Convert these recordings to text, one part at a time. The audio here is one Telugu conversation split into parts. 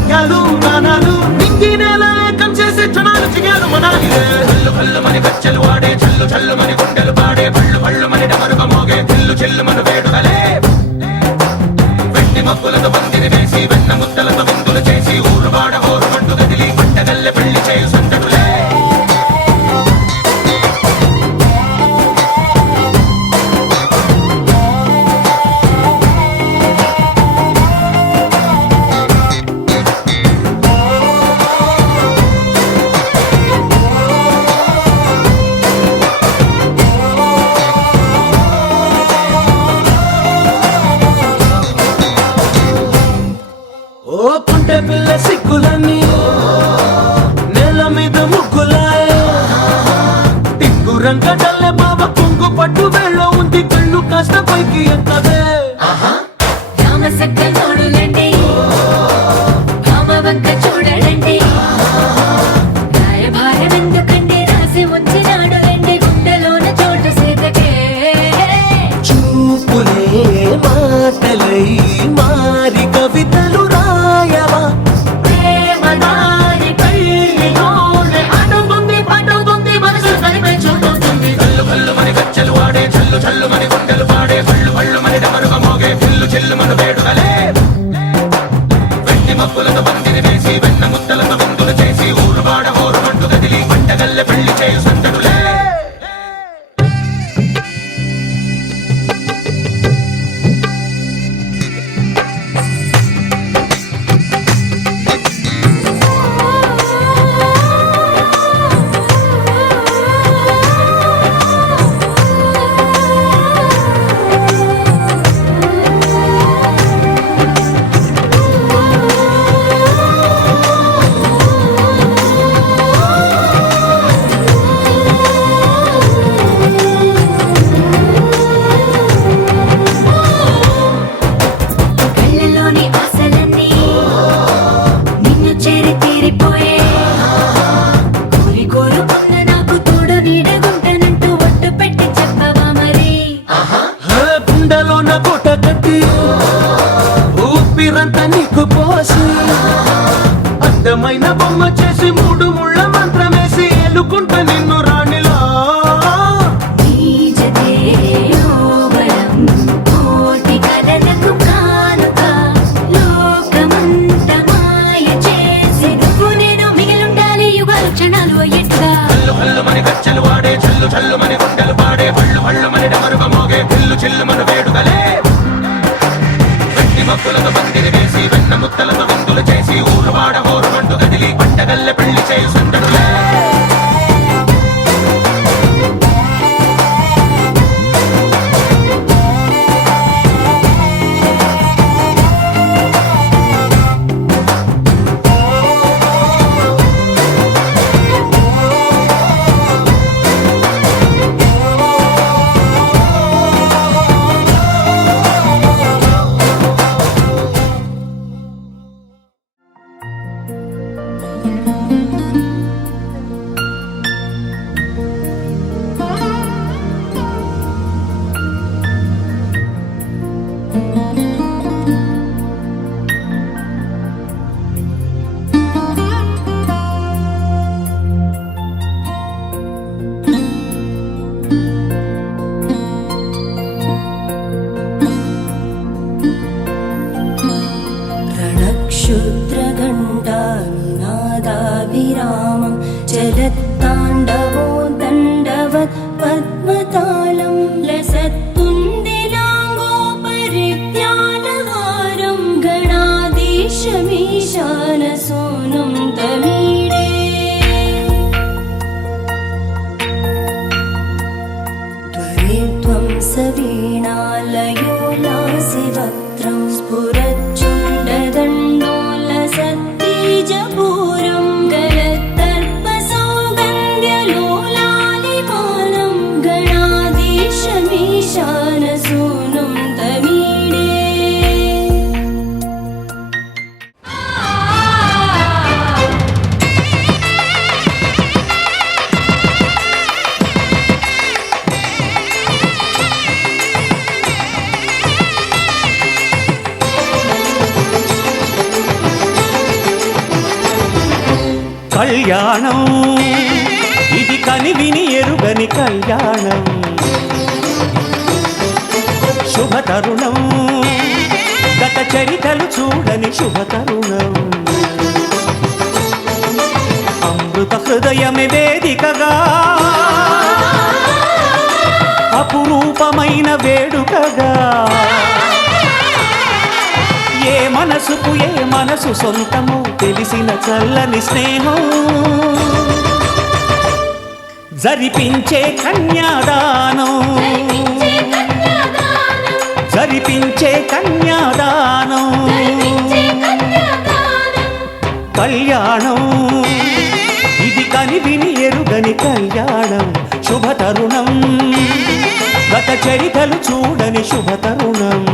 భాగ్యాలు నానాలు నింగి నేల ఏకం చేసే క్షణాలు చిగాలు మనాలిలే కళ్ళు కళ్ళు మని కచ్చలు వాడే చల్లు చల్లు మని గుండెలు పాడే పళ్ళు పళ్ళు మని డమరుగ మోగే చిల్లు చిల్లు మను వేడుకలే వెండి మబ్బులతో పందిరి వేసి వెన్న ముద్దలతో విందులు చేసి ఊరు వాడ హోరు మంటు గదిలి పంటగల్లె పెళ్లి చేయు సందడులే పిల్ల సిక్కులన్నీ నేల మీద ముగ్గులాయే టింగు రంగడల్లే బావ కొంగు పట్టు వేళ్ళ ఉంది కళ్ళు కాస్త పైకి ఎత్తదే చూడండి వంక చూడండి భారం ఎందుకండి రాసి వచ్చినాడు రండి గుండెలోన చోటు సేతకే చూపులే మాటలై మారి కవితలు రాయవా ప్రేమదారి కళ్ళలోనే అడుగుంది పడుతుంది మనసు కలిపే చూడుతుంది కళ్ళు కళ్ళు మని కచ్చలు వాడే చల్లు చల్లు మని గుండెలు పాడే పళ్ళు పళ్ళు మని డమరుగ మోగే చిల్లు చిల్లు మను వేడుకలే వెండి మబ్బులతో పందిరి వేసి వెన్న ముద్దలతో విందులు చేసి ఊరు వాడ హోరు మంటు గదిలి పంటగల్లె పెళ్లి చేయు సందడులే ఊపిరంతా నీకు పోసి అందమైన బొమ్మ చేసి మూడు ముళ్ళ మంత్రమేసి ఎలుకుంట నిన్ను రాణిలా కచ్చలు వాడే చల్లు చల్లు మని గుండెలు పాడే పళ్ళు పళ్ళు మని డమరుగ మోగే చిల్లు చిల్లు మను వేడుకలే వెండి మబ్బులతో పందిరి వేసి వెన్న ముద్దలతో విందులు చేసి ఊరు వాడ హోరు మంటు గదిలి పంటగల్లె పెళ్లి చేయు సందడులే रणक्षुद्रघण्टानिनादाभिरामं चलत्ताण्डवो दण्डवत् पद्मतालं लसत्तुन्दिलाङ्गोपरिज्ञानहारं गणाधीशमीशानसूनुं तमीडे त्वरित्वं सवीणालयो लासिवक्त्रं स्फुरच्चुण्डदण्डोलसत्तीजपूरं गलत्तर्पसौगन्ध्यलोलालिपानं गणाधीशमीशानसूनुं तमीडे కళ్యాణం ఇది కనివిని ఎరుగని కళ్యాణం శుభతరుణం గత చరితలు చూడని శుభతరుణం అమృత హృదయమే వేదికగా అపురూపమైన వేడుకగా ఏ మనసుకు ఏ మనసు సొంతము తెలిసిన చల్లని స్నేహం జరిపించే కన్యాదానం జరిపించే కన్యాదానం కళ్యాణం ఇది కనివిని ఎరుగని కళ్యాణం శుభతరుణం గత చరితలు చూడని శుభతరుణం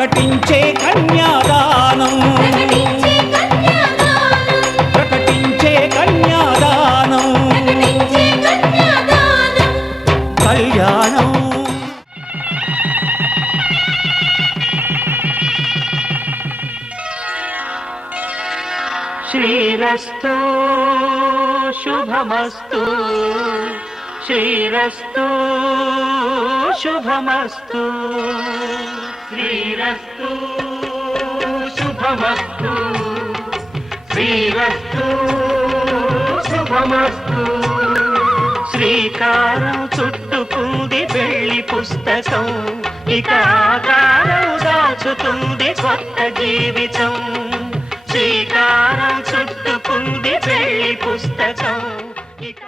ప్రకటించే కన్యాదానం ప్రకటించే కన్యాదానం కళ్యాణం శ్రీరస్తు శుభమస్తు శ్రీరస్తు శుభమస్తు శ్రీరస్తు శుభమస్తు శ్రీరస్తు శుభమస్తు శ్రీకారం చుట్టుకుంది పెళ్లి పుస్తకం ఇక ఆకారం దాచుతుంది కొత్త జీవితం శ్రీకారం చుట్టుకుంది పెళ్లి పుస్తకం ఇక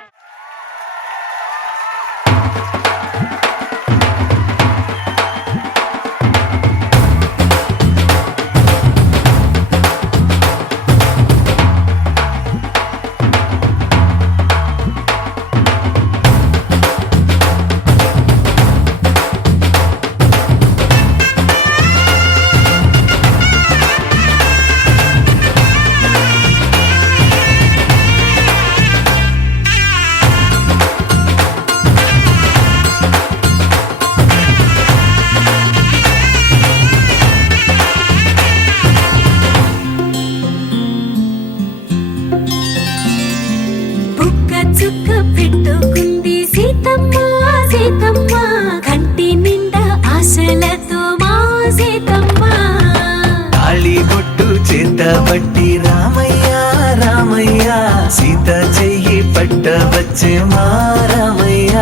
పట్టి రామయ్య రామయ్య సీత చెయ్యి పట్ట వచ్చే మా రామయ్య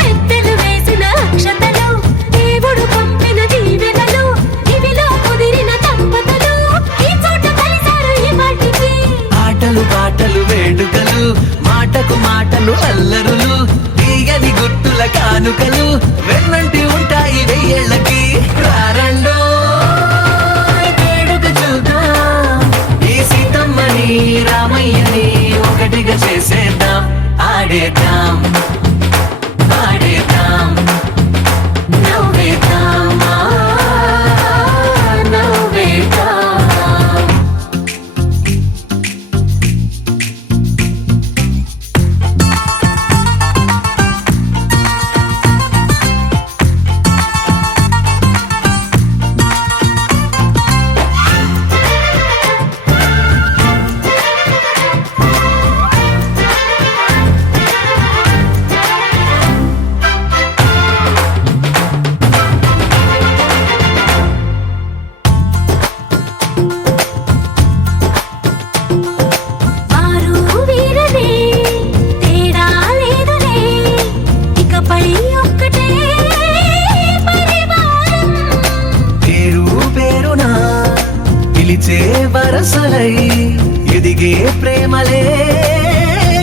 పెద్దలు వేసిన అక్షతలు దేవుడు పంపిన దీవెనలు ఇవిలో కుదిరిన దంపతులు ఈ చోట కలిసారు ఈ వాటికి ఆటలు పాటలు వేడుకలు మాటకు మాటలు అల్లరులు తీయని గుర్తుల కానుకలు వెన్నంటి ఉంటాయి వెయ్యేళ్ళకి రారండో రామయ్యని ఒకటిగా చేసేద్దాం ఆడేద్దాం పాడేద్దాం నవ్వేద్దాం నవ్వేద్దాం వరసలై ఎదిగే ప్రేమలే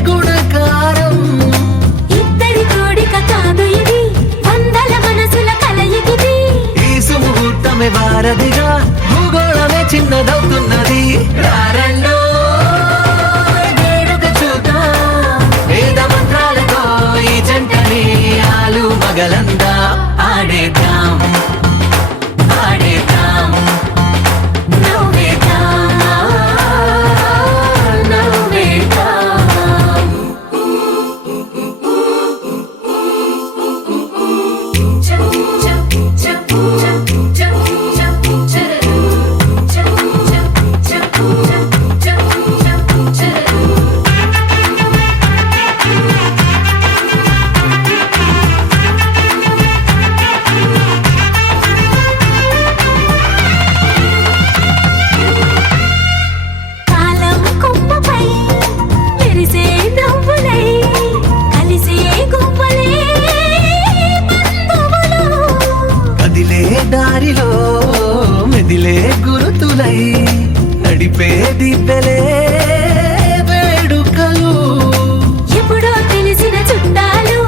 గుణకారం ఇద్దరి కోడిక కాదు ఇది వందల మనసుల కలయికిది ఈ సుముహూర్తమే వారధిగా భూగోళమే చిన్నదవుతున్నది రారండో తీపెలే వేడుకలు ఎప్పుడో తెలిసిన చుట్టాలు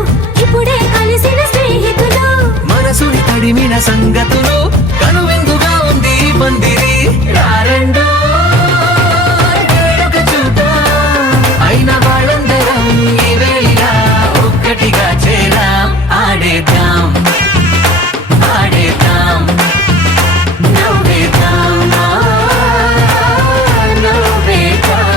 ఇప్పుడే కలిసిన స్నేహితులు మనసుని తడిమిన సంగతులు కనువిందుగా ఉంది ఈ పందిరి రారండో వేడుక చూద్దాం అయిన వాళ్ళందరం ఈ వేళ ఒక్కటిగా చేరాం ఆడేద్దాం ఆడేద్దాం నవ్వేద్దాం నవ్వేద్దాం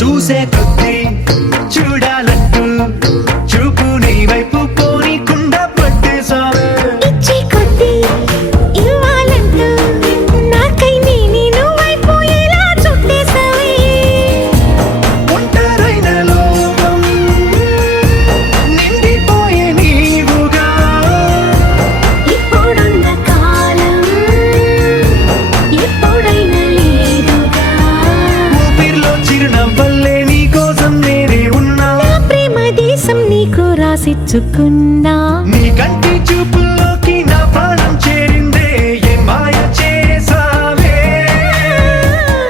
చూసే కొద్ది చూడాలంటూ చూపు నీ వైపు పోనీకుండా పట్టేశావే ఇచ్చే కొద్దీ ఇవ్వాలంటూ నాకై నేను అయిపోయేలా చుట్టేసావే ఒంటరైన లోకం నిండిపోయే నీవుగా ఇప్పుడున్న కాలం ఎప్పుడైనా లేదుగా ఊపిరిలో చిరునవ్వల్లే నీ కోసం నేనే ఉన్నా నా ప్రేమ దేశం నీకు రాసిచ్చుకున్నా నీ కంటి చూపుల్లోకి నా ప్రాణం చేరిందే ఏ మాయ చేసావే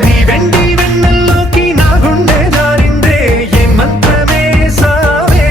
నీ వెండి వెన్నెల్లోకి నా గుండె జారిందే ఏ మంత్రమే సావే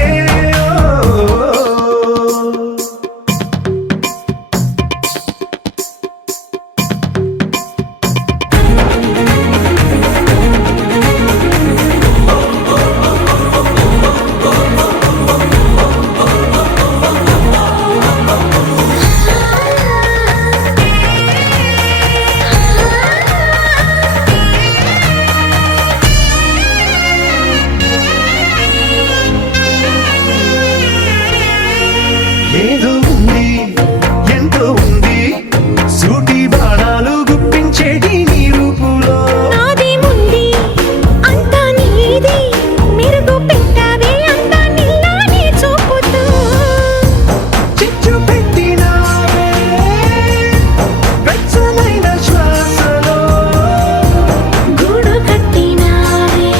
ఏదో ఉంది ఎంతో ఉంది సూటి బాణాలు గుప్పించేటి నీ రూపులో నాదేముంది అంతా నీది మెరుగు పెట్టావే అంతా నీలానే చూపుతూ చిచ్చు పెట్టినావే వెచ్చనైన శ్వాసలో గూడు కట్టినావే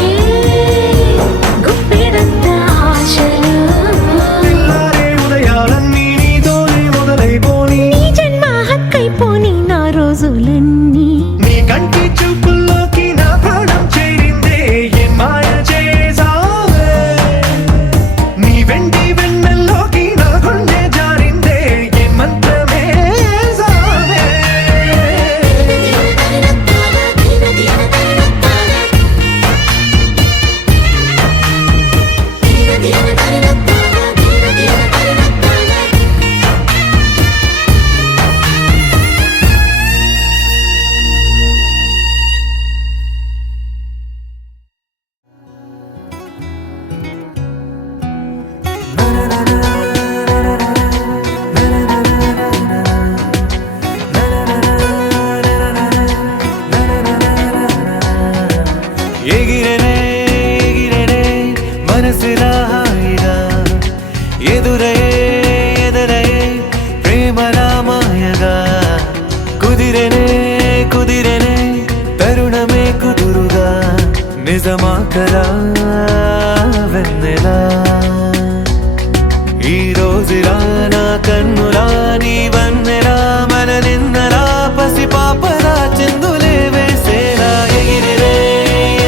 గుప్పెడంత ఆశలు తెల్లారే ఉదయాలన్నీ నీతోనే మొదలైపోని నీ జన్మ హక్కైపోని నా రోజులన్నీ నీ కంటి చూపుల్లోకి నా ప్రాణం చేరిందే ఏ మాయ చేసావే నీ వెండి వెన్నెల్లోకి నా గుండె జారిందే ఏ మంత్రమే సావే ఎగిరెనే ఎగిరెనే మనసులా హాయిగా ఎదురయే ఎదరయే ప్రేమలా మాయగా కుదిరెనే కుదిరెనే తరుణమే కుదురుగా నిజమా కలా వెన్నెలా ఈ రోజులా నా కన్నులా నీ వన్నెలా మన నిన్నలా పసి పాపలా చిందులే వేసేలా ఎగిరినే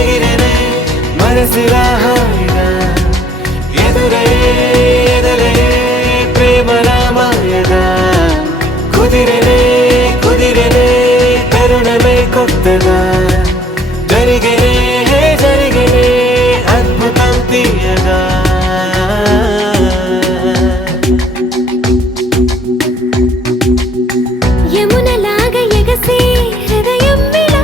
ఎగిరినే మనసులా హాయిగా ఎదురయే ఎదరయే ప్రేమలా మాయగా కుదిరినే కుదిరినే తరుణమే కొత్తగా జరిగినే జరిగినే అద్భుతం తీయగా యమునలాగా ఎగసే హృదయం విలా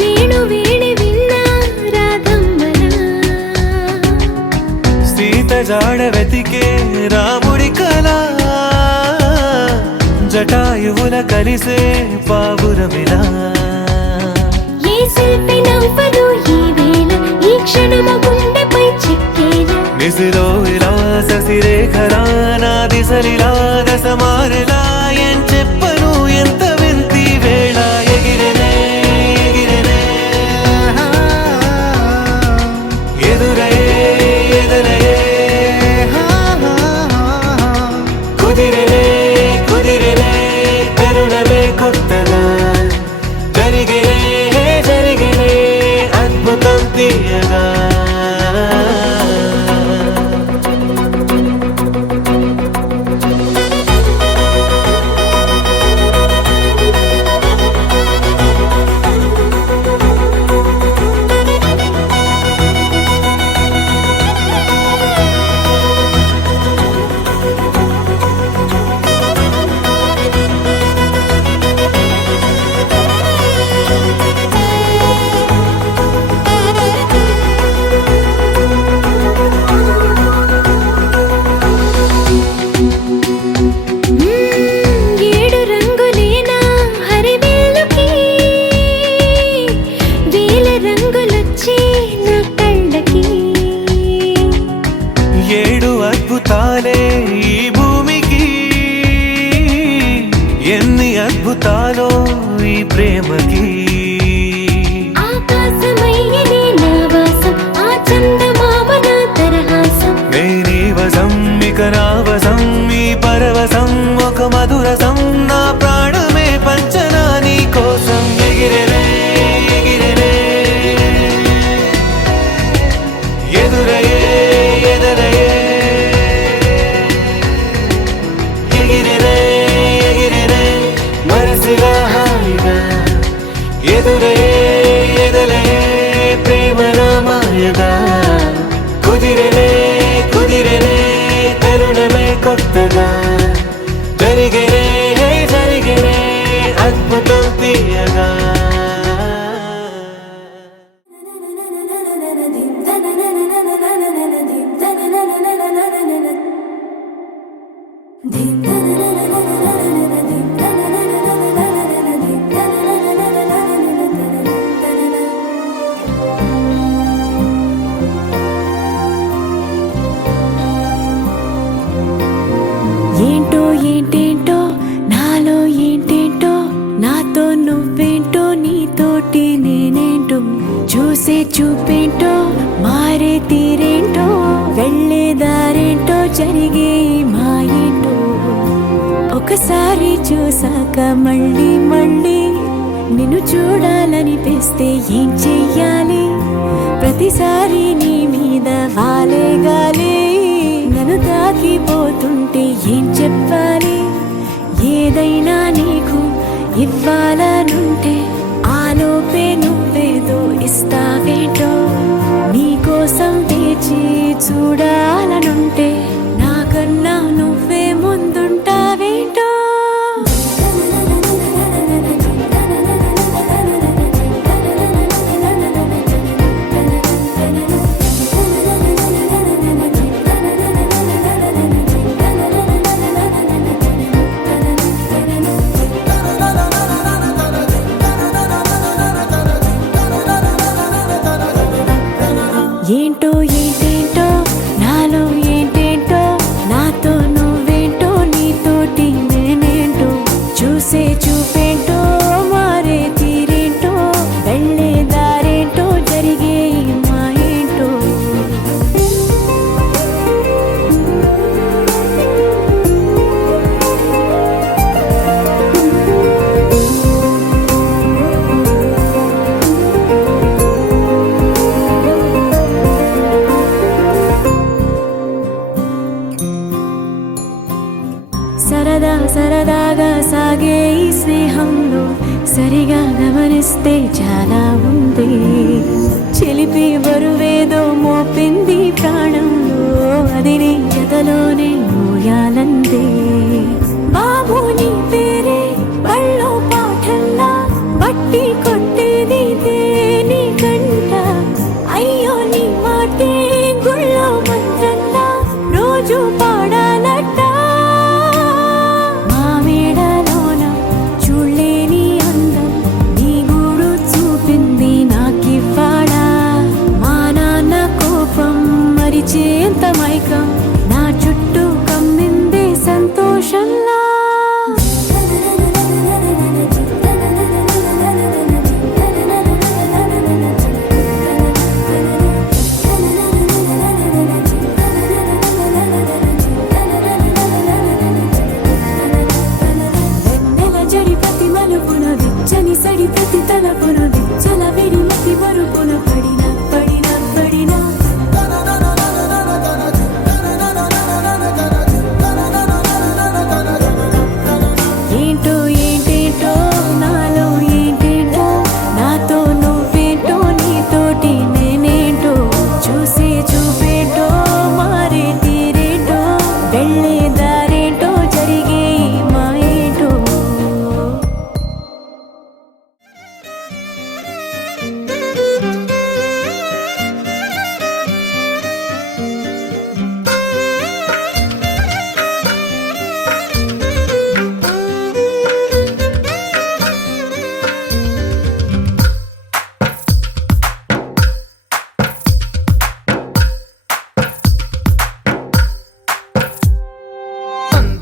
వేణు వేణి విన్నా రాగమ్మలా సీత జాడ వెతికే రాముడి కళ జటాయువుల కలిసే పావురమిలా ఏ శిల్పి నవ్వదు ఈ వేళ ఈ క్షణము గుండెపై చిక్కేలా నిసిలో ఇలా ససిరేఖలా నా దిశలిలా దశమారిలా ఏం చెప్పను ఎంత వింతి వేళ ఎగిరినే ఎగిరినే ఎదురయే ఎదరయే కుదిరినే కుదిరినే తరుణమే కొత్తగా జరిగినే జరిగినే అద్భుతం తీయగా ఏడు అద్భుతాలే ఈ భూమికి, ఎన్ని అద్భుతాలో ఈ ప్రేమకి. ఆకాశమయ్యని నా వాసం, ఆ చందమామ నా తరహాసం. నేనీ వసం ఇక నా వసం, ఈ పరవశం ఒక మధురసం. నా ప్రాణమే పంచనా నీ కోసం. ఎగిరెనే ఎగిరెనే ఎదురయే ఎదరయే, ఎగిరెనే ఎగిరెనే మనసుగా హాయిగా, ఎదురయే ఎదలయే ప్రేమల మాయగా. కుదిరెనే కుదిరెనే తరుణమే కొత్తగా, జరిగెనే జరిగెనే అద్భుతం తీయగా. ఏంటో ఏంటేంటో నాలో ఏంటేంటో, నాతో నువ్వేంటో నీతోటి నేనేంటో, చూసే చూపేంటో మారే తీరేంటో, వెళ్ళే దారేంటో జరిగే మా ఏంటో. ఒకసారి చూసాక మళ్ళీ మళ్ళీ నిన్ను చూడాలనిపిస్తే ఏం చెయ్యాలి? ప్రతిసారి నీ మీద వాలే గాలి, నన్ను తాకిపోతుంటే ఏం చెప్పాలి? ఏదైనా నీకు ఇవ్వాలనుంటే ఆలోపే నువ్వేదో ఇస్తావేంటో, నీకోసం వేచి చూడాలనుంటే నాకన్నా నువ్వే ముందుంటావేంటో. ఏంటో ఏంటేంటో నాలో ఏంటేంటో, నాతో నువ్వేంటో నీతోటి నేనేంటో, చూసే చూపేంటో మారే తీరేంటో, వెళ్ళే దారేంటో జరిగే మా ఏంటో. సరదా సరదాగా సాగే ఈ స్నేహంలో సరిగా గమనిస్తే చాలా ఉంది. చిలిపి బరువేదో మోపింది ప్రాణంలో, అది నీ జతలోనే మోయాలందే. బాబు నీ పేరే బళ్ళో పాఠంలా, బట్టి కొట్టేది నీ కంట. అయ్యో నీ మాటే గుళ్ళో మంత్రంలా, రోజు పాడాలట. చేంత మైకం నా చుట్టూ కమ్మిందే సంతోషంలా. వెన్నెల జడి ప్రతి మలుపున, విచ్చని సడి ప్రతి తలపున, విచ్చల విడిమతి వరుపున పడిన పడిన పడిన.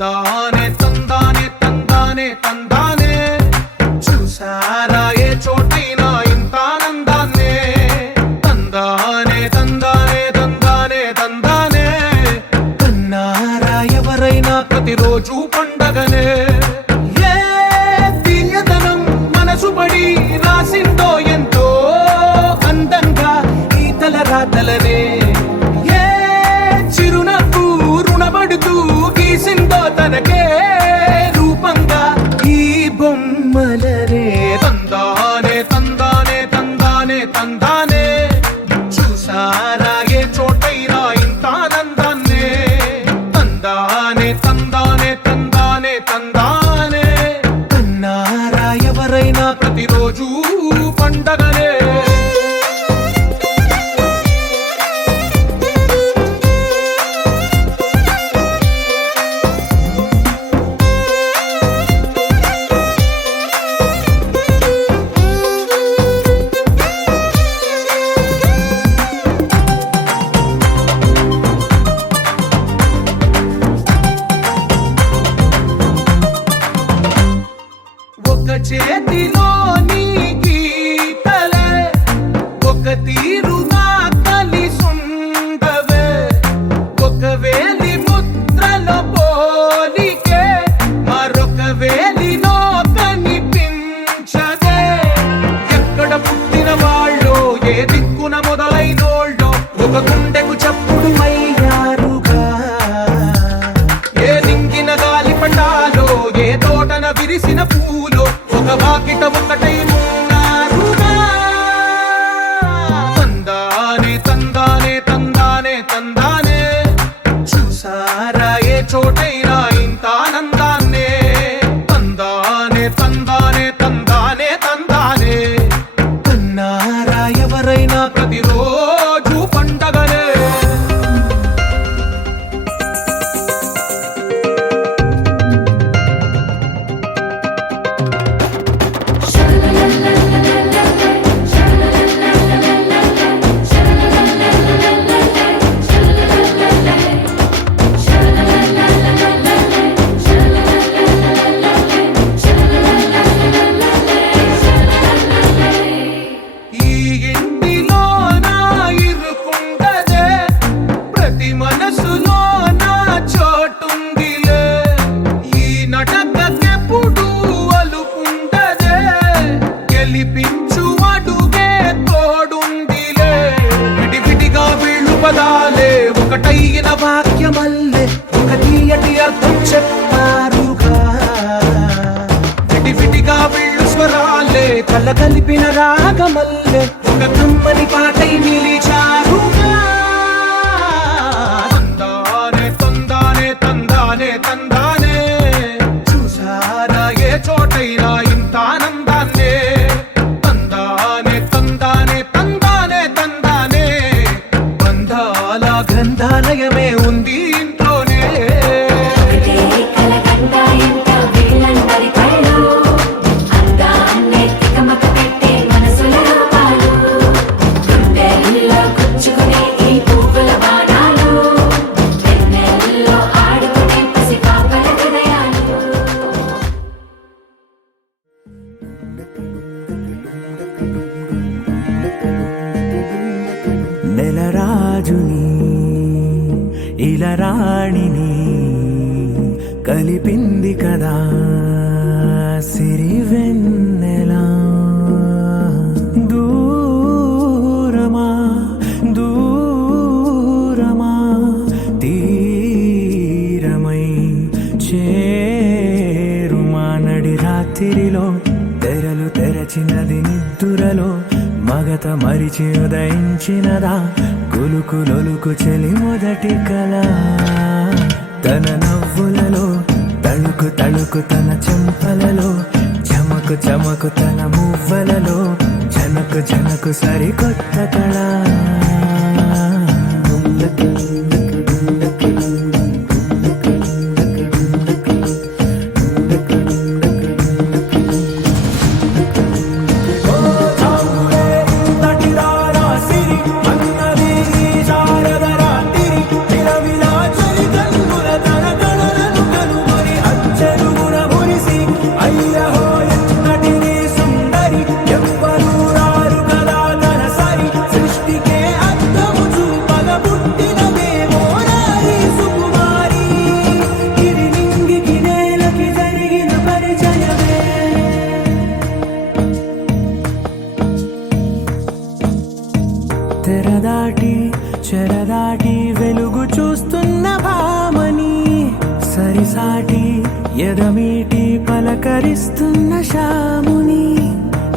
తందానే తందానే తందానే తందానే చూసారా ఏ చోటైనా ఇంత ఆనందాన్నే తందానే తందానే తందానే తందానే కన్నారా ఎవరైనా ప్రతిరోజు పండగనే ఏ తీయదనం మనసు పడి రాసిందో ఎంతో అందంగా ఈ తలరాతలనే ఏ చిరునవ్వు రుణపడుతూ గీసిందో తనకే రూపంగా ఈ బొమ్మలనే తందానే తందానే తందానే తందానే చూసారా ఏ చోటైనా ఇంత ఆనందాన్నే తందానే తందానే తందానే తందానే కన్నారా ఎవరైనా ప్రతిరోజు పండగనే ఒక చేతిలో నీ గీతలే ఒక తీరుగా కలిసుండవే ఒక వేలి ముద్రలో పోలికే మరొక వేలిలో కనిపించదే ఎక్కడ పుట్టిన వాళ్ళో ఏ దిక్కున మొదలైనోళ్ళో ఒక గుండెకు చప్పుడు అయ్యారుగా ఏ దింగిన గాలి పండాలో ఏ తోటన విరిసిన పూలో ఒక వాకిట ఒకటై ఉన్నారుగా తందానే తందానే తందానే తందానే చూసారా ఏ చోటైనా ఇంత ఆనందాన్నే తందానే తందానే తందానే తందానే కన్నారా ఎవరైనా ప్రతిరోజు పండగనే ఈ ఇంటిలో నా ఇరుకుండదే ప్రతి మనసులో నా చోటుందిలే ఈ నటకెప్పుడు అలుపుండదే గెలిపించు అడుగే తోడుందిలే విడివిడిగా వీళ్ళు పదాలే ఒకటైన వాక్యమల్లే ఒక తీయటి అర్థం చెప్పారుగా విడివిడిగా వీళ్ళు స్వరాలే కల కలిపిన రాగమల్లే ఒక కమ్మని పాటై నిలిచారుగా తందానే తందానే తందానే తందానే చూసారా ఏ చోటైనా ఇంత ఆనందాన్నే తందానే తందానే తందానే తందానే బంధాల గ్రంథాలయమే ఉంది ఇంట్లోనే కలకండ ఎంత వీళ్ళందరి కళ్ళు అందాన్నే తికమక పెట్టే మనసుల రూపాలు గుండెల్లో గుచ్చుకునే ఈ పువ్వుల బాణాలు వెన్నెల్లో ఆడుకునే పసిపాపల హృదయాలు నెలరాజుని ఇలరాణిని కలిపింది కదా సిరివెన్నెలా దూరమా దూరమా తీరమై చేరుమా నడి రాత్రిలో తెరలు తెరచినది నిద్దురలో మగత మరిచి ఉదయించినదా కులుకులొలుకు చెలి మొదటి కళ తన నవ్వులలో తళుకు తళుకు తన చెంపలలో చమకు చమకు తన మువ్వలలో జనకు జనకు సరికొత్త కళ శారద రాత్రి విలవిలా చలి కన్నుల తన తనలను కనుమ పదమీటి పలకరిస్తున్న శాముని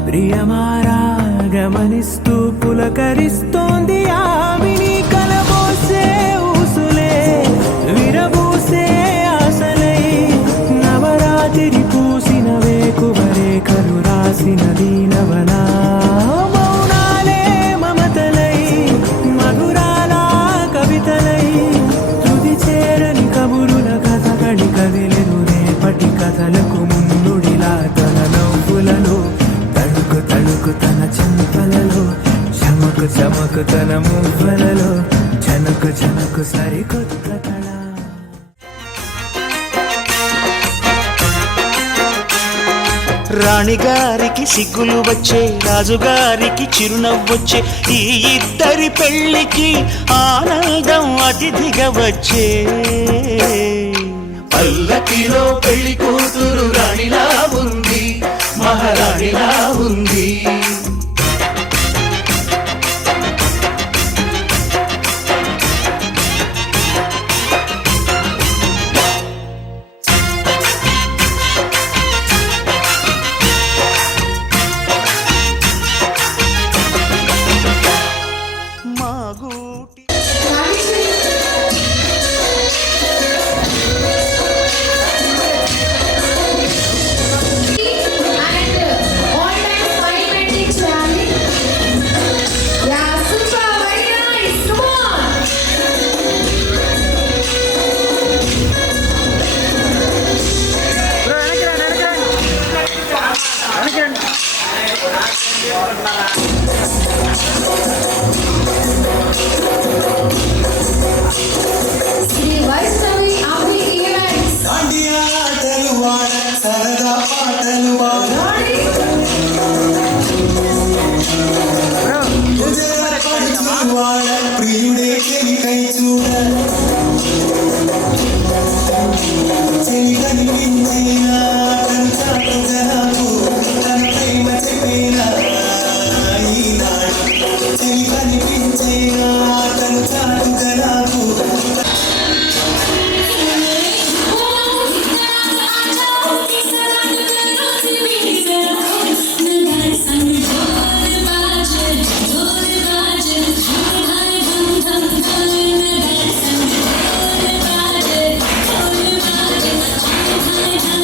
ప్రియమారా గమనిస్తూ పులకరిస్తోంది ఆవిని కలబోసే ఊసులే విరబూసే ఆశలై నవరాత్రి పూసిన వేకువరే కలు రాసిన దీనవనా మౌనాలే మమతలై మధురాల కవితలై తుది చేరని కబురుల కథ కడి కదిలెను రేపటి కథలకు ముందుడిలా తన నవ్వులలో తడుకు తడుకు తన చెంపలలో చమకు చమకు తన మువ్వలలో చనకు చనకు సరికొత్త కళ రాణిగారికి సిగ్గులు వచ్చే రాజుగారికి చిరునవ్వొచ్చే ఈ ఇద్దరి పెళ్లికి ఆనందం అతిథిగా వచ్చే పల్లకిలో పెళ్లి కూతురు రాణిలా ఉంది మహారాణిలా ఉంది మా గూటి ప్రియుడే చెలికై చూడ చెలి కనిపించైనా కనుచాటుగనాకు తన ప్రేమ చెప్పినా ఈనాడు చెలి కనిపించైనా కనుచాటుగనాకు Thank you.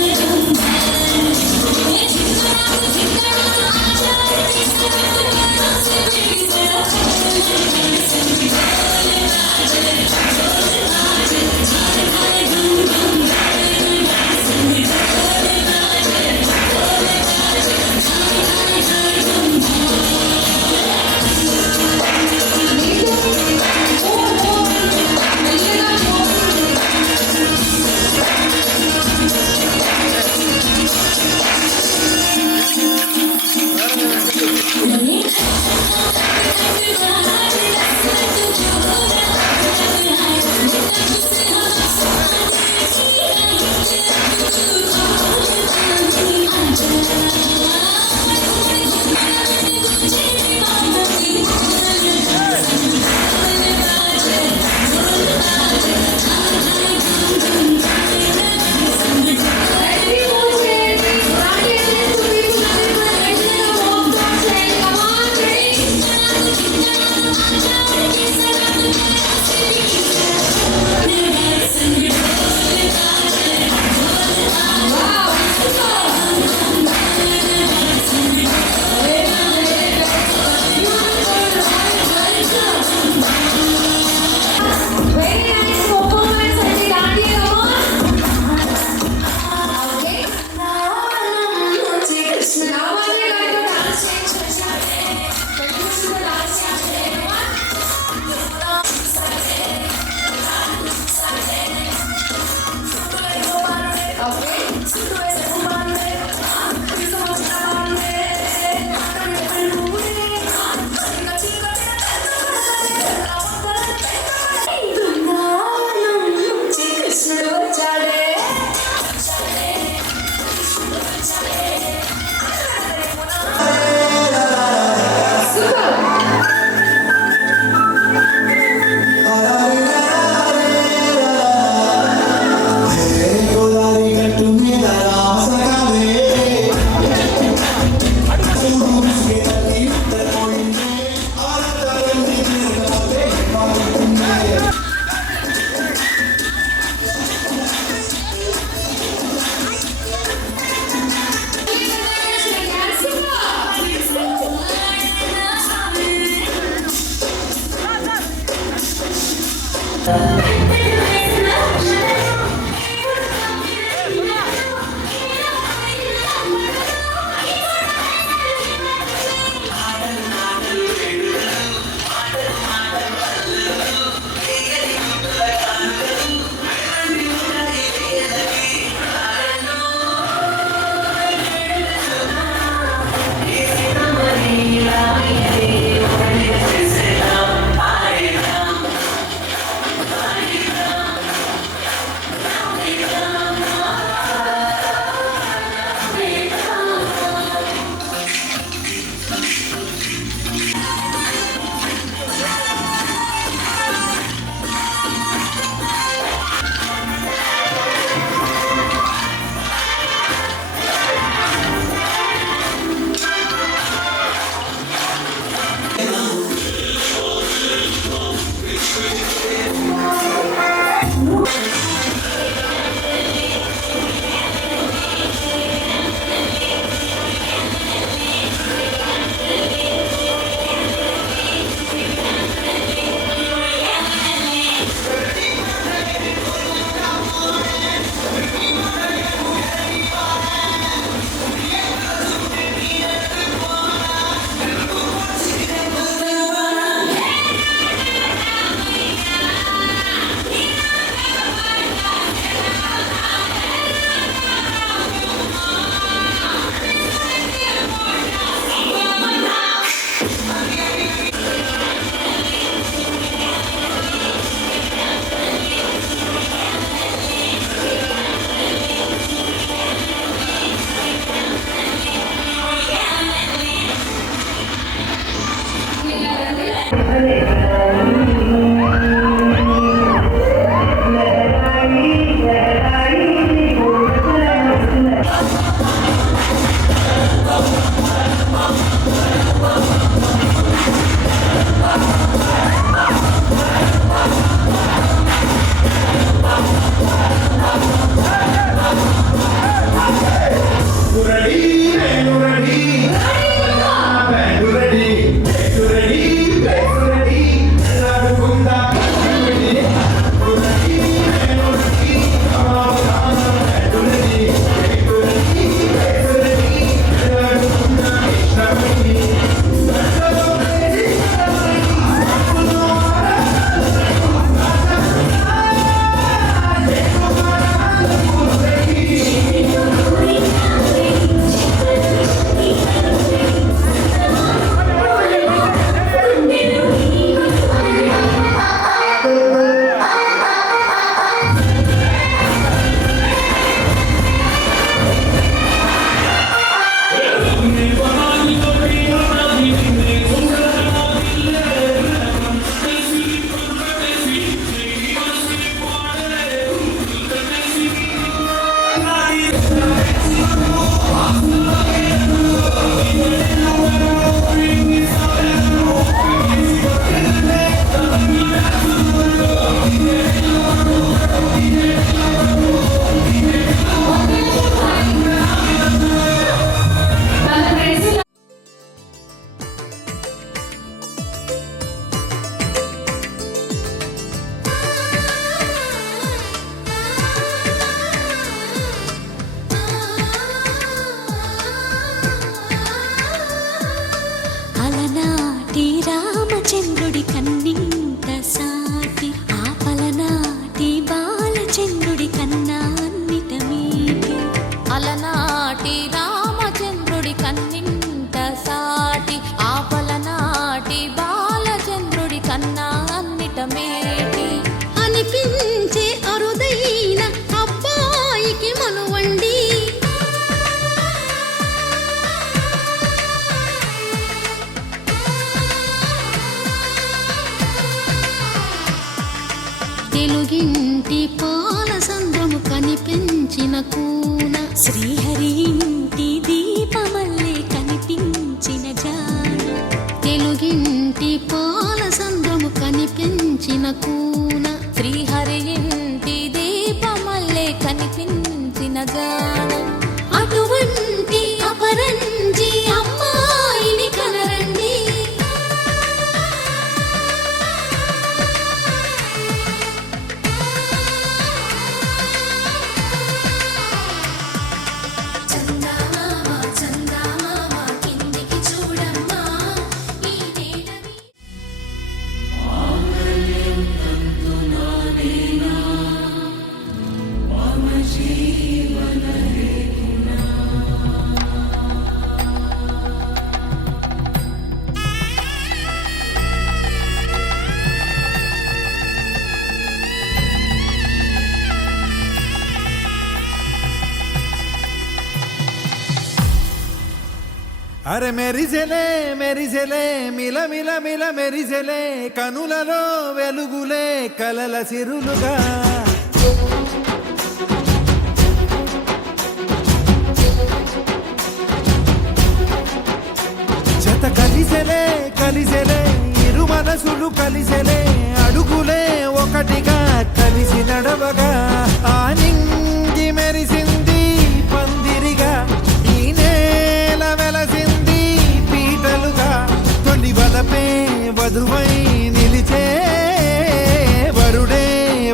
అలనాటి రామచంద్రుడి కన్నింత సాటి ఆపలనాటి బాలచంద్రుడి కన్నా అన్నిట మీటి అలనాటి రామచంద్రుడి కన్నింట సాటి ఆపలనాటి బాలచంద్రుడి కన్నా అన్నిట మేటి అనిపించే అరుదైన అబ్బాయికి మనువండి తెలుగింటి పాల సంద్రము కనిపించిన కూన శ్రీహరి ఇంటి దీపమల్లే కనిపించిన జాన తెలుగింటి పాల సంద్రము కనిపించిన కూన శ్రీహరి ఇంటి దీపమల్లే కనిపించిన గానం అటువంటి అపరంజి అమ్మాయిని కనరండి చందమామ చందమామ కిందికి చూడమ్మా ఈ నేలవి అరే మెరిసెలే మెరిసెలే మిల మిల మిల మెరిసెలే కనులలో వెలుగులే కలల సిరులుగా జత కలిసెలే కలిసెలే ఇరు మనసులు కలిసెలే అడుగులే ఒకటిగా కలిసి నడవగా ఆ నింగి మెరిసింది పందిరిగా ఈ నేల వెలసింది పీటలుగా తొలి వలపే వధువై నిలిచే వరుడే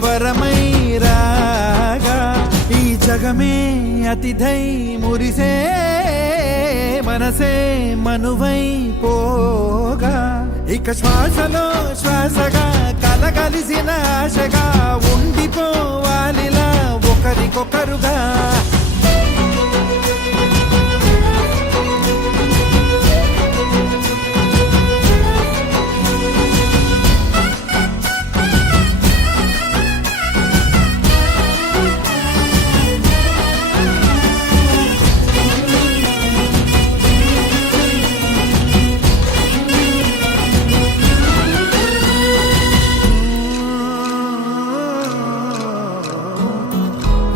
వరమై రాగా ఈ జగమే అతిథై మురిసే మనసే మనువై పోగా ఇక శ్వాసలో శ్వాసగా కలగలిసిన ఆశగా ఉండిపోవాలిలా ఒకరికొకరుగా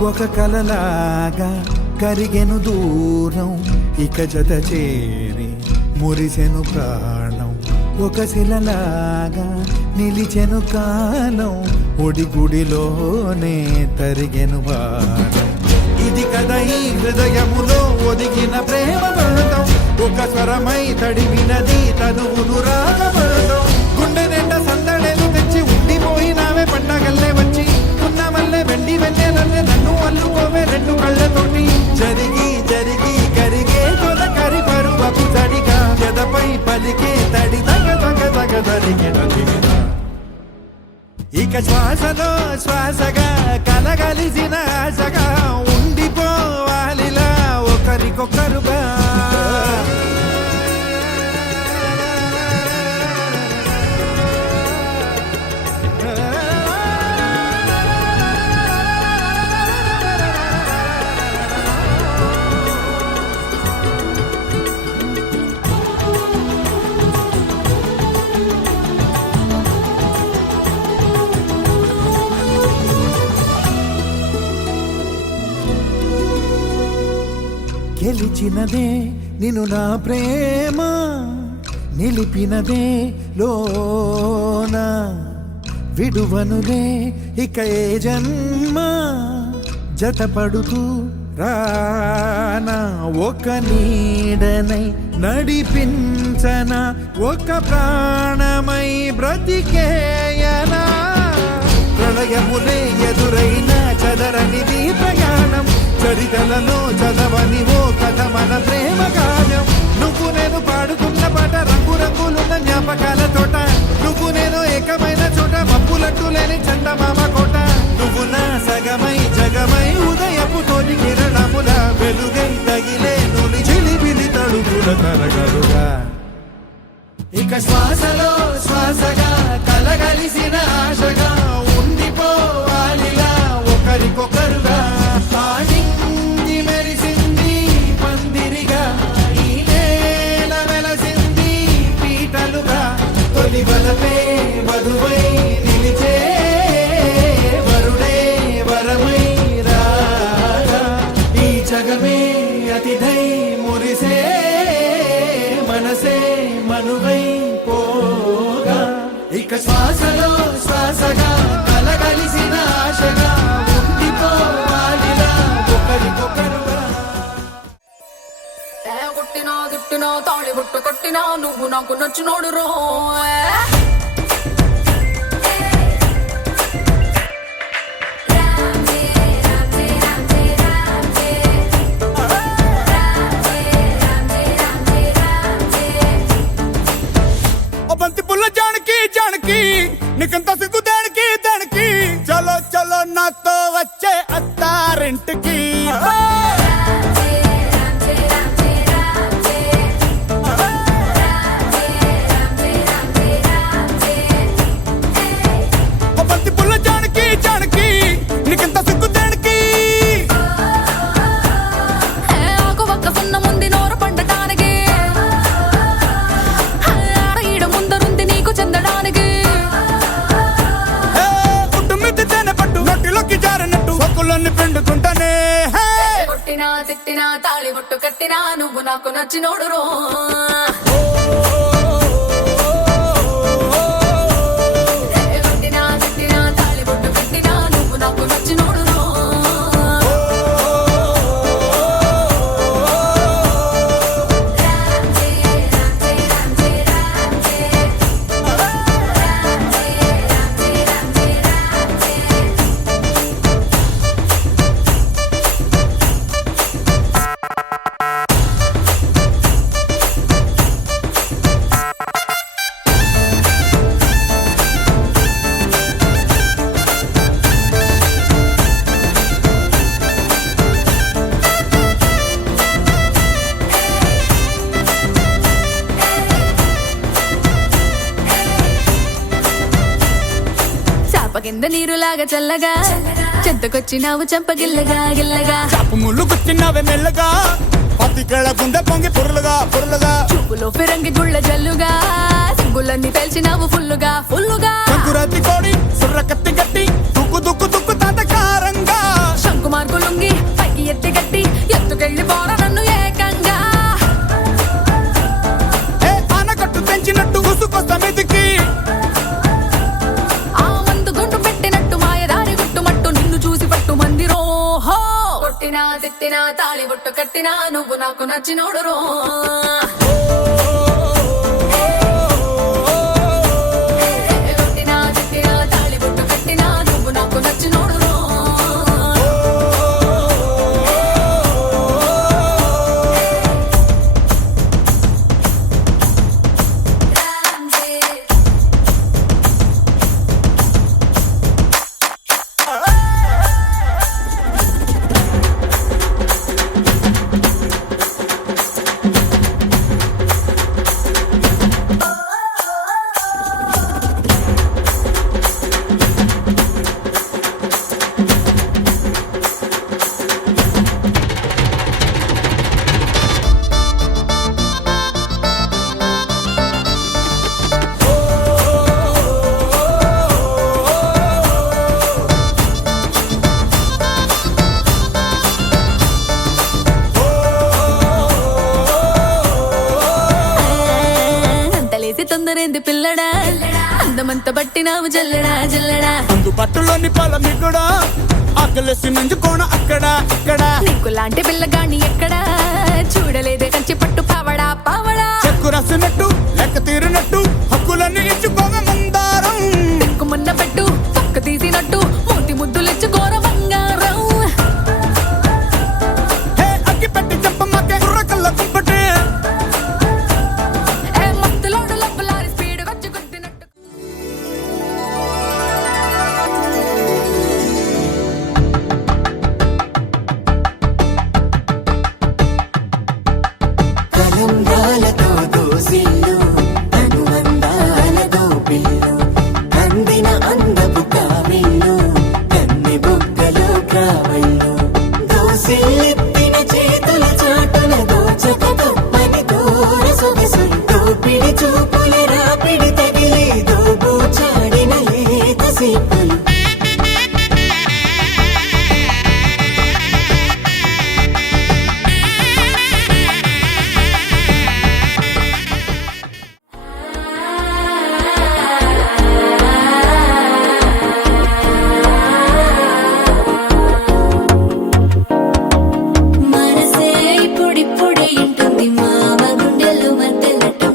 ఒక కలలాగా కరిగెను దూరం ఇక జత చేరి మురిసెను ప్రాణం ఒక శిలలాగా నిలిచెను కాలం ఒడిగుడిలోనే తరిగెను వారం ఇది కదా ఈ హృదయములో ఒదిగిన ప్రేమ బంధం ఒక స్వరమై తడివినది తనువును రాగబంధం గుండె నిండా సందడేలు తెచ్చి ఉండిపోయినావే పండగల్లే వచ్చి నన్నే నన్ను అల్లుకోవే రెండు కళ్ళతోటి జరిగి జరిగి కరిగే తొలకరి పరువపు తడిగా ఎదపై పలికే తడి తగ తగ తగ తరిగిన ఇక శ్వాసలో శ్వాసగా కలగలిసిన ఆశగా ఉండిపోవాలిలా ఒకరికొకరుగా గెలిచినదే నిన్ను నా ప్రేమ నిలిపినదే లోన విడువనులే ఇక ఏ జన్మ జతపడుతూ రానా ఒక నీడనై నడిపించన ఒక ప్రాణమై బ్రతికేయనా ప్రళయములే ఎదురైన చదరనిది ప్రయాణం చరితలలో చదవని ఓ కథ మన ప్రేమ కావ్యం నువ్వు నేను పాడుతున్న పాట రంగు రంగులున్న జ్ఞాపకాల తోట నువ్వు నేను ఏకమైన చోట మబ్బులట్టు లేని చందమామ కోట నువ్వు నా సగమై జగమై ఉదయపు తోటి కిరణముల వెలుగై తగిలే నులి చిలిబిలి తడుపుల తరగలుగా ఇక శ్వాసలో శ్వాసగా కలగలిసిన ఆశగా ఉండిపోవాలిలా ఒకరికొకరుగా పాడింది మెరిసింది పందిరిగా ఈ నేల వెలసింది పీటలుగా తొలి బలపే వధువై నిలిచే వరుడే వరమై రాగా ఈ జగమే అతిథై మురిసే మనసే మనువై పోగా ఇక శ్వాసలో శ్వాసగా కలగలిసిన ఆశగా ఉండిపోవాలిలా ఒకరికొకరుగా కొట్టినా తిట్టినా తాళి బుట్టు కొట్టినా నువ్వు నాకు నచ్చినోడు రో బంతి పుల్ల జానకి జానకి నీకంత సిగ్గు దానికి దానికి చలో చలో నాతో వచ్చే అత్తారింటికి బంతి పుల్ల జానకి జానకి నీకంత సిగ్గు దానికి ఆకు ఒక్క సున్న ముందు నోరు పండటానికి ఈడ ముందరుంది నీకు చెందడానికి కుటుంబిద్ది తేనె పట్టు నొట్టిలోకి జారినట్టు సొక్కులన్నీ పిండుకుంటానే కొట్టినా తిట్టినా తాళి బుట్టు కట్టినా నువ్వు నాకు నచ్చినోడు రో కొట్టినా తిట్టినా తాళి బుట్టు కట్టినా నువ్వు నాకు నచ్చినోడు రో కింద నీరులాగా చల్లగా చెంతకొచ్చినావు చంపగిల్లగా గిల్లగా చాపు ముళ్ళు గుచ్చినవే మెల్లగా పత్తికళ గుండె పొంగి పొరులుగా పొరులుగా చూపులో ఫిరంగి గుళ్ళ జల్లుగా సిగ్గులన్నీ తెలిసినావు ఫుల్లుగా ఫుల్లుగా సంకురాతి కోడి సుర్ర కత్తి గట్టి దుక్కు దుక్కు దుక్కు తాతకారంగా శంకు మార్కు లుంగి పైకి ఎత్తి గట్టి ఎత్తుకెళ్ళి పోర నన్ను ఏకంగా ఆనకట్టు తెంచినట్టు ఉసుకొస్తా మెదికి ఆ మందు గుండు పెట్టినట్టు మాయదారి గుట్టుమట్టు నిన్ను చూసి పట్టు మంది రోహో కొట్టినా తిట్టినా తాళి బొట్టు కట్టినా నువ్వు నాకు నచ్చినోడు రో కొట్టినా తిట్టినా తాళి బొట్టు కట్టినా నువ్వు నాకు నచ్చినోడు రో లాంటి పిల్లడా అందమంత బట్టినావు జల్లడా జల్లడా అందు పట్టులోని పాల మిగుడా ఆకలేసి నంజుకోణ అక్కడ ఇక్కడ నీకు లాంటి పిల్లగాని ఎక్కడా చూడలేదే కంచి పట్టు పావడా పావడా చెక్కు రాసినట్టు లెక్క తీరినట్టు హక్కులన్నీ ఇచ్చుకోగా మందారం మొన్న పెట్టు పక్క తీసినట్టు మూతి ముద్దులిచ్చుకోర బంగారం హే అగ్గి పెట్టి చెప్పమ్మకే కుర్ర కళ్ళ కుంపటే ఏ మత్తులోడు లబ్బలారి స్పీడ్ వచ్చి గుద్దినట్టు కలంబ్రాలతో దోసిల్లు అనువందాలతో పిల్లు అందిన అందపు కావిల్లు కన్ని బుగ్గలు కావళ్ళు దోసిల్లెత్తిన చేతుల చాటున దోచక తప్పని దూర సొగసులు దోపిడి చూపుల రాపిడి తగిలి దోబూచాడిన లేత సీపులు మనసే ఇప్పుడిప్పుడే ఇంటుంది మామ గుండెలు మధ్యలటం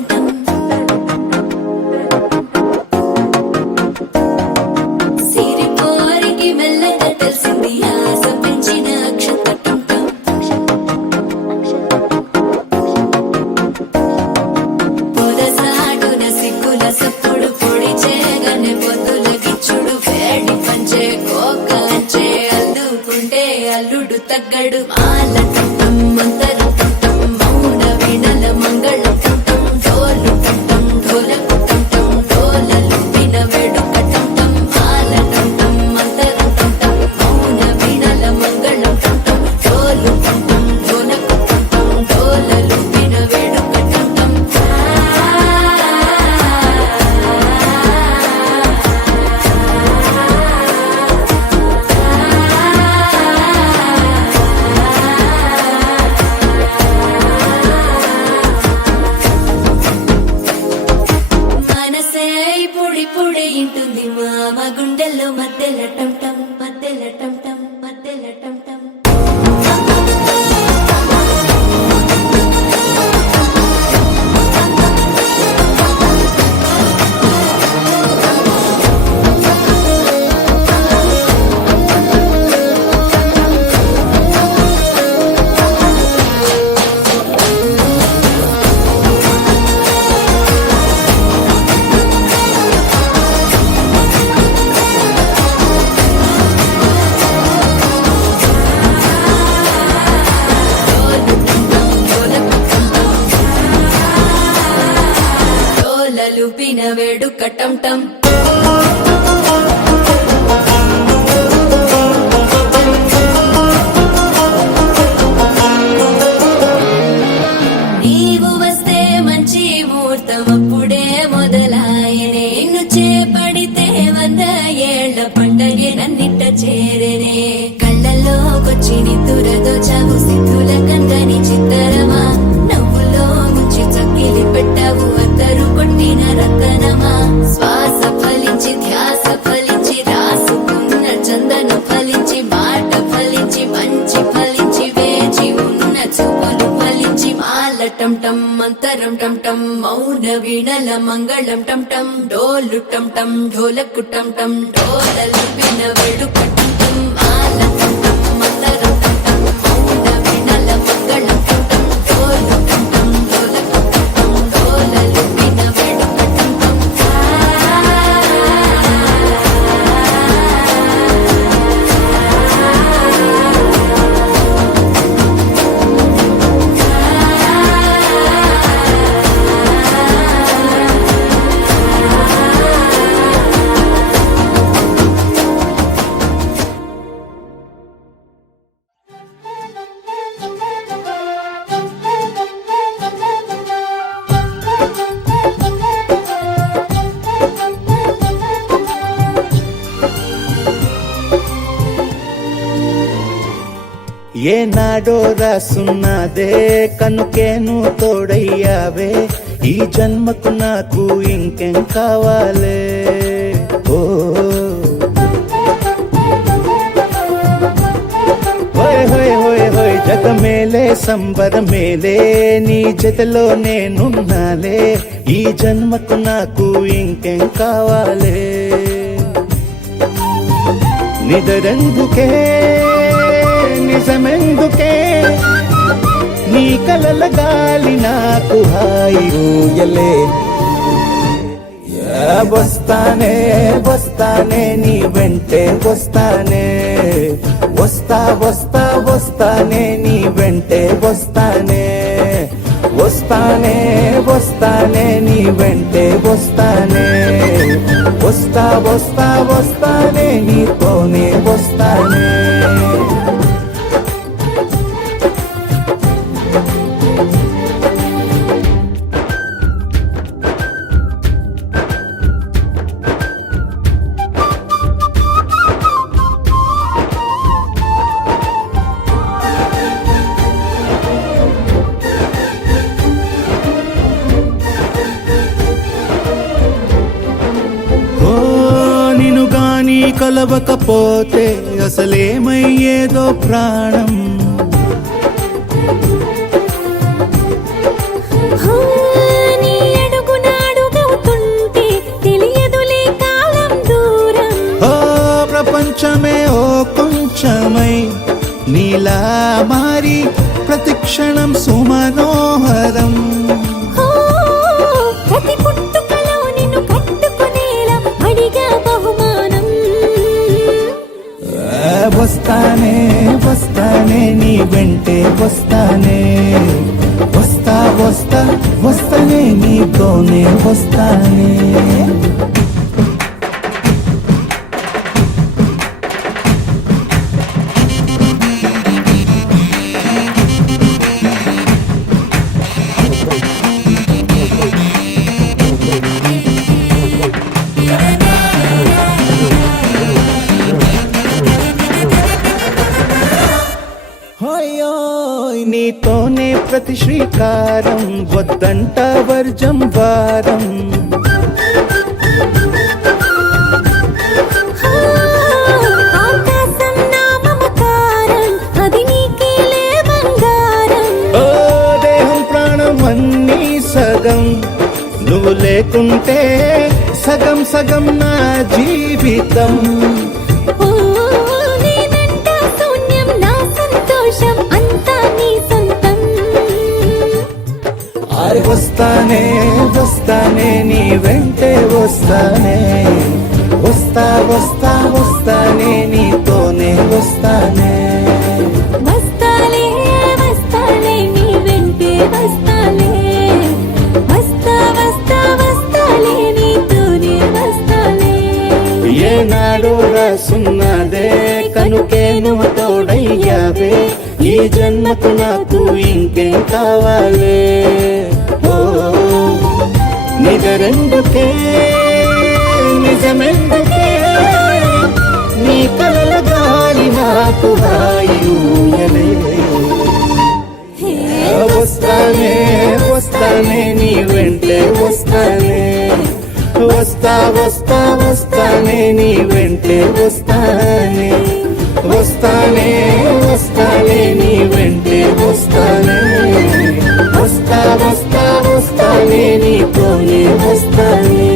సిరిపోరికి మెల్లగా తెలిసింది ఆశ పెంచిన అక్షతటం పొదసాటున సిగ్గుల సప్పుడు పొడి చేయగానే పొద్దుల గిచ్చుడు వేడి పంచే కోకలంచే అల్లుకుంటే అల్లుడు తగ్గడు మాల టంటం మంతరం టంటం మౌన వీణల మంగళం టంటం డోలు టంటం ఢోలకు టంటం డోలలు విన వేడుక టంటం మాల టంటం మంతరం టంటం మౌన వీణల మంగళం టంటం డోలు టంటం ఢోలకు టంటం డోలలు విన వేడుక టంటం మనసే ఇప్పుడిప్పుడే ఇంటుంది మామ గుండెల్లో మధ్యలటం టం మధ్యలటం టం మధ్యలటం టం డోలలు పిన వేడుక టం టం నీవు వస్తే మంచి ముహూర్తం అప్పుడే మొదలాయనే నిన్ను చేపడితే 100 ఏళ్ల పండగే నన్నిట్ట చేరేనే కళ్ళల్లోకొచ్చి నిద్దురదో చావు సిద్ధుల కందని చిత్తరమా నవ్వులో ముంచి చక్కిలి పెట్టావు అద్దరు కొట్టిన రతనమా శ్వాస ఫలించి ధ్యాస ఫలించి రాసుకున్న చందన ఫలించి మాట ఫలించి మంచి ఫలించి వేచి ఉన్న చూపులు ఫలించి మాల టం టం మంతరం టం టం మౌన వీణల మంగళం టం టం డోలు టం టం ఢోలకు టం టం డోలలు విన వేడుక టం టం మాల టం టం మంతరం టం టం మౌన వీణల మంగళం టం టం డోలు టం టం ఢోలకు టం టం డోలలు విన వేడుక టం టం ఏనాడో రాసున్నదే కనుకేను తోడయ్యావే ఈ జన్మకు నాకు ఇంకేం కావాలే ఓ హోయ్ హోయ్ హోయ్ హోయ్ జగ మేలే సంబర మేలే నీ జతలో నేనున్నాలే ఈ జన్మకు నాకు ఇంకేం కావాలే నిదరెందుకే నిజమెందుకే నీ కలల గాలి నాకు హాయి ఊయలే వస్తానే వస్తానే నీ వెంటే వస్తానే వస్తా వస్తా వస్తానే నీ వెంటే వస్తానే వస్తానే వస్తానే నీ వెంటే వస్తానే వస్తా వస్తా వస్తానే నీతోనే వస్తానే కలవకపోతే అసలేమయ్యేదో ప్రాణం నీ అడుగునాడుగవుతుంటే తెలియదులే కాలం దూరం ఓ ప్రపంచమే ఓ కొంచెమై నీలా మారి ప్రతిక్షణం సుమనోహరం ప్రతి పుట్టుకలో నిన్ను కట్టుకునేలా అడిగా బహుమానం వస్తానే వస్తానే నీ వెంటే వస్తానే వస్తా వస్తా వస్తానే నీతోనే వస్తానే నీతోనే ప్రతి శ్రీకారం వద్దంట వర్జం వారం ఆకాశం నా మమకారం అది నీకేలే బంగారం ఓ దేహం ప్రాణం అన్నీ సగం నువ్వు లేకుంటే సగం సగం నా జీవితం నేనంట శూన్యం నా సంతోషం అంతా నీ సొంతం వస్తానే వస్తానే నీ వెంటే వస్తానే వస్తా వస్తా వస్తానే నీతోనే వస్తానే వస్తాలే వస్తాలే నీ వెంటే వస్తాలే వస్తా వస్తా వస్తాలే నీతోనే వస్తాలే ఏనాడో రాసున్నదే కనుకే నువ్వు తోడయ్యావే ఈ జన్మకు నాకు ఇంకేం కావాలే ఓ నిజరెందుకే నిజమెందుకే నీ కలల గాలి నాకు హాయి ఊయలే వస్తానే వస్తానే నీ వెంటే వస్తానే వస్తా వస్తా వస్తానే నీ వెంటే వస్తానే వస్తానే వస్తానే నీ వెంటే వస్తానే వస్తా వస్తా వస్తానే నీతోనే వస్తానే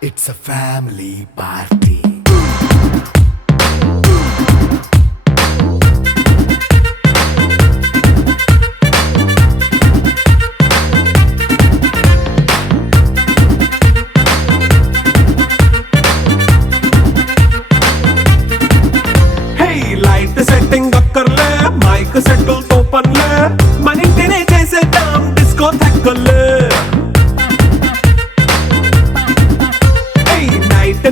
It's a family party. Hey, light setting అక్కర్లే మైక్ సెట్టిల్ తో పనిలే మన ఇంటినే చేసేద్దాం డిస్కో థక్కర్లే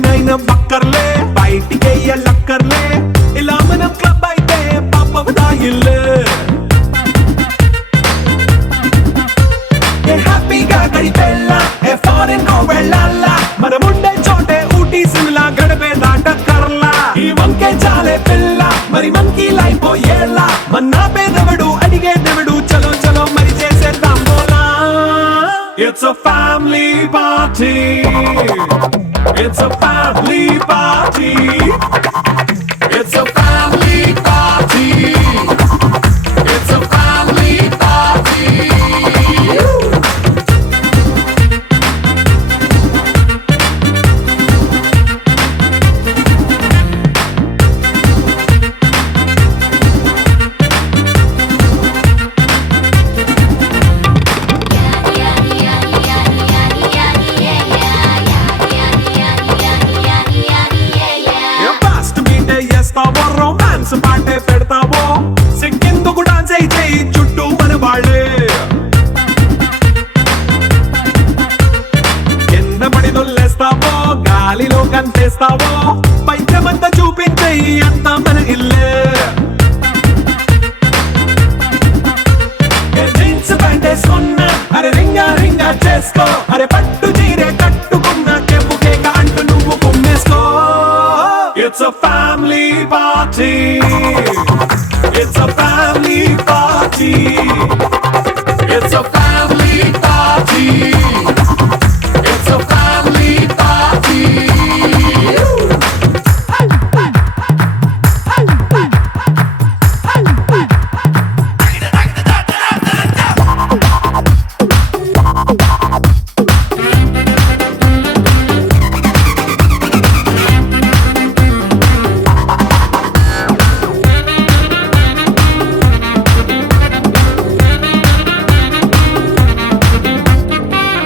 నైన్ బక్కర్లే బయటికి లక్కర్లే ఇలా మనం క్లబ్ అయితే పాపదాయిల్లే హ్యాపీగా గడిపెళ్ళా ఏ ఫారెన్ కో వెళ్ళాలా మనముండే చోటే ఊటీ సిమ్లా గడిపే దాటక్కర్లా ఈ వంకే చాలే పిల్ల మరి మంకీ లైపోయేలా మన్నా పేదవడు అడిగేదెవడు చలో చలో మరి చేసేద్దాం బోలా It's a family party. It's a family party. It's a family party. It's a family party. గంతేస్తావో పైచమంతా చూపించేయి అంతా మన ఇల్లే జీన్స్ ప్యాంట్ వేసుకున్నా అరే రింగా రింగా చేసుకో అరే పట్టు చీరే కట్టుకున్నా చెప్పు కేక అంటూ నువ్వు కుమ్మేసుకో it's a family party it's a family party it's a family party it's a family party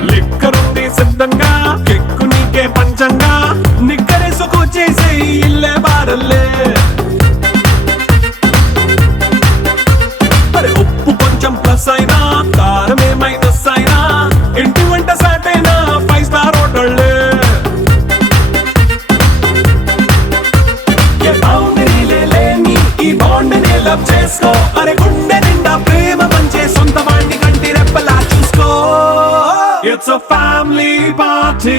లిక్కరుంది సిద్ధంగా కెక్కు నీకే పంచంగా నిక్కరేసుకొచ్చేసే ఇల్లే బారల్లే మరి ఉప్పు కొంచెం ప్లస్ అయినా కారమే మైనస్ అయినా ఇంటి వంట సాటైనా 5 స్టార్ హోటళ్ళే ఏ బౌండరీలే లేని ఈ బాండ్ని లవ్ చేసుకో అరే గుండె నిండా ప్రేమ పంచే సొంత వాణ్ణి కంటి రెప్పలా చూసుకో It's a family party.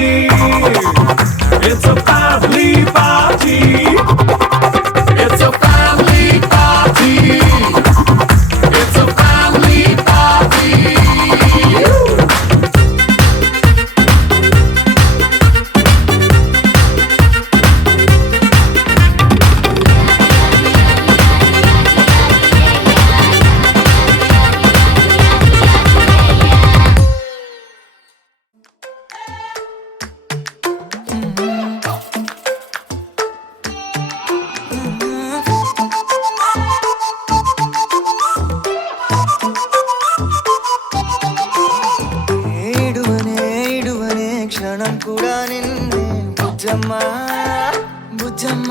It's a family party. It's a family party. It's a family party. ఏడువనే క్షణం కూడా నిన్నే బుజ్జమ్మ బుజ్జమ్మ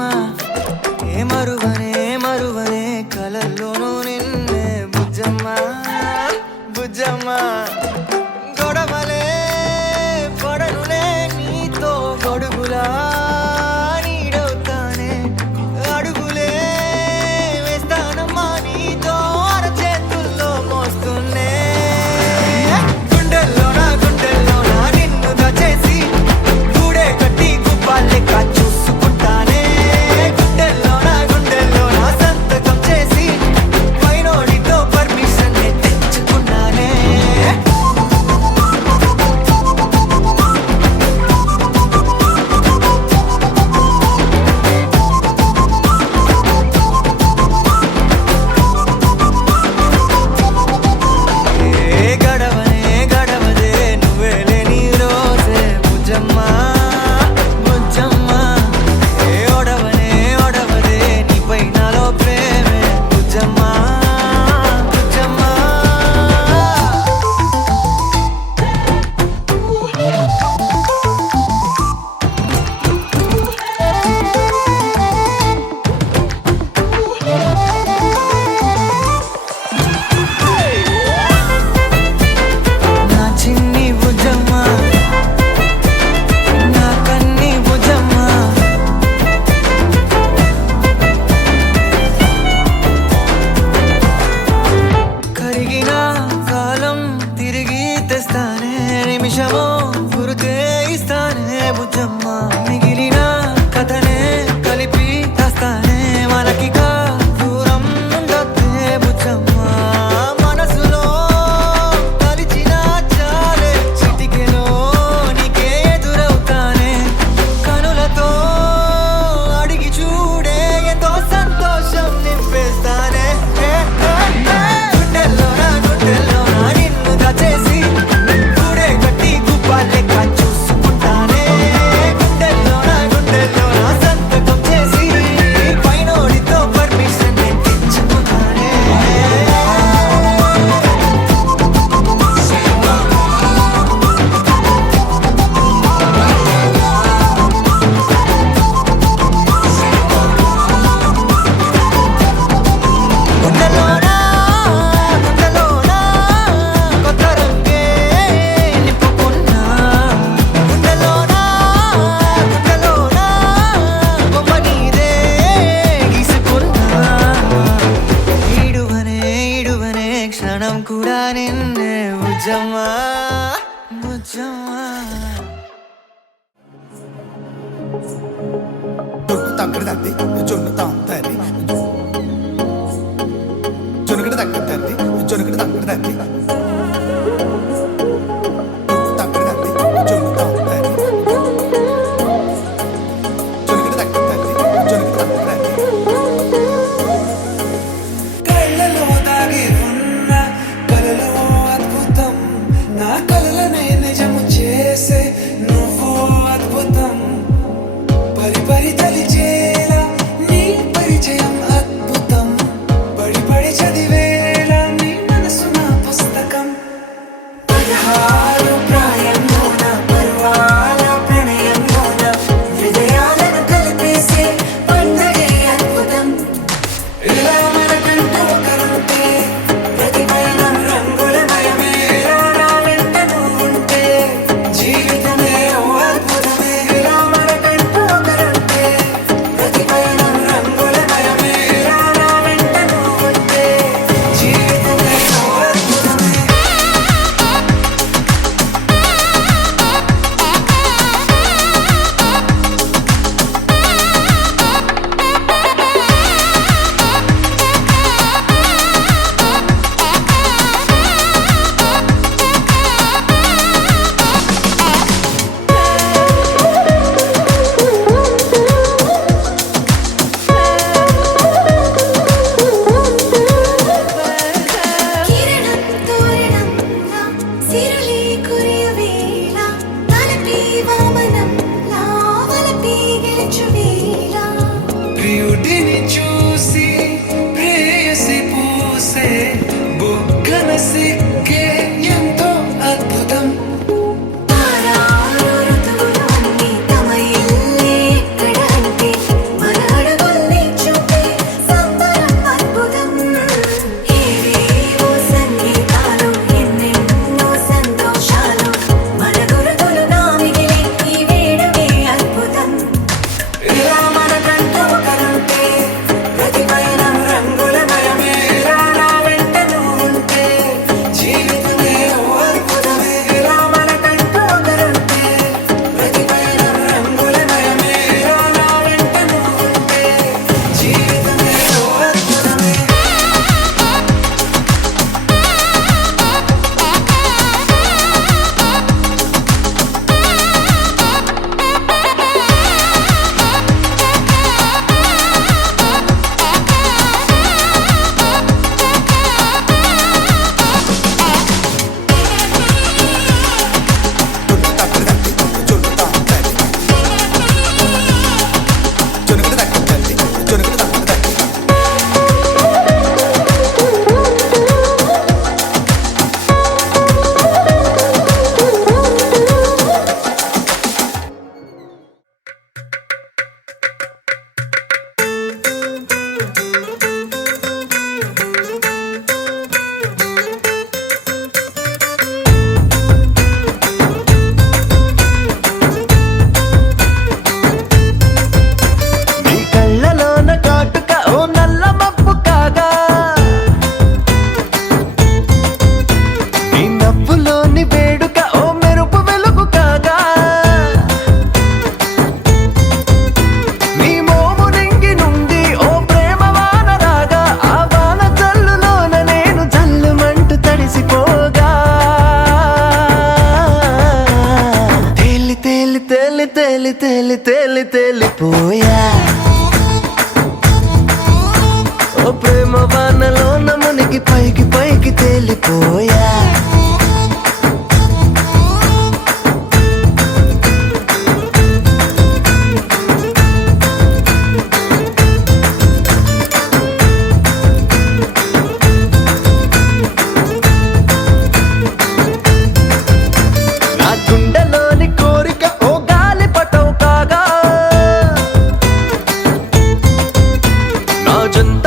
ఏ మరువనే కలల్లోనూ నిన్నే బుజ్జమ్మ బుజ్జమ్మ గొడవలే పడనులే నీతో గొడుగులా నీడవుతానే అడుగులే వేస్తానమ్మా నీతో అరచేతుల్లో మోస్తున్నే గుండెల్లోనా నిన్ను దాచేసి గూడే కట్టి గుప్పాలెక్క చూసుకుంటానే గుండెల్లోనా సంతకం చేసి పైనోడితో పర్మిషన్ తెచ్చుకున్నానే తక్కడ తద్ది జొన్ను తాంతది జొనుకడ తక్కడ తద్ది జొనుకడ తక్కడ తద్ది తక్కడ తద్ది జొన్ను తాంతది జొనుకడ తక్కడ తద్ది జొనుకడ తక్కడ తద్ది కళ్ళలో దాగి ఉన్న కలలో అద్భుతం నా కలలనే నిజము చేసే నువ్వు అద్భుతం పరి పరి తలిచేలా నీ పరిచయం అద్భుతం పడి పడి చదివేలా నీ మనసు నా పుస్తకం 16 ప్రాయంలోన పర్వాల ప్రణయంలోన హృదయాలను కలిపేసే పండగే అద్భుతం ఇలా మనకంటూ ఒకరుంటే ప్రతి పయనం రంగులమయమే ఇలా నా వెంట నువ్వుంటే జీవితమే ఓ అద్భుతమే ఇలా మనకంటూ ఒకరుంటే ప్రతి పయనం రంగులమయమే ఇలా నా వెంట నువ్వుంటే జీవితమే ఓ అద్భుతమే కిరణం తోరణంలా సిరులే కురియవేళ తలపి వామనంలా వలపి గెలుచువేళ ప్రియుడిని చూసి ప్రేయసి పూసే బుగ్గన సిగ్గే ఎంతో అద్భుతం తారారు ఋతువులు అన్నీ తమ ఇల్లే ఎక్కడంటే మన అడుగుల్ని చూపే సంబరం అద్భుతం ఏవేవో సంగీతాలు ఎన్నెన్నో సంతోషాలు మన గురుతులుగా మిగిలే ఈ వేడమే అద్భుతం ఇలా మనకంటూ ఒకరుంటే ప్రతి పయనం రంగులమయమే ఇలా నా వెంట నువ్వుంటే జీవితమే ఓ అద్భుతమే ఇలా మనకంటూ ఒకరుంటే ప్రతి పయనం రంగులమయమే ఇలా నా వెంట నువ్వుంటే జీవితమే ఓ అద్భుతమే నీ కళ్ళలోన కాటుక ఓ నల్ల మబ్బు కాగా నీ నవ్వులోని వేడుక ఓ మెరుపు వెలుగు కాగా నీ మోము నింగి నుండి ఓ ప్రేమ వాన రాగా ఆ వాన జల్లులోన నేను జల్లుమంటూ తడిసిపోగా తేలి తేలి తేలి తేలి తేలి తేలి తేలిపోయా ఓ ప్రేమ వానలోన మునిగి పైకి పైకి తేలిపోయా నా గుండెలోని కోరిక ఓ గాలి పటం కాగా నా జంట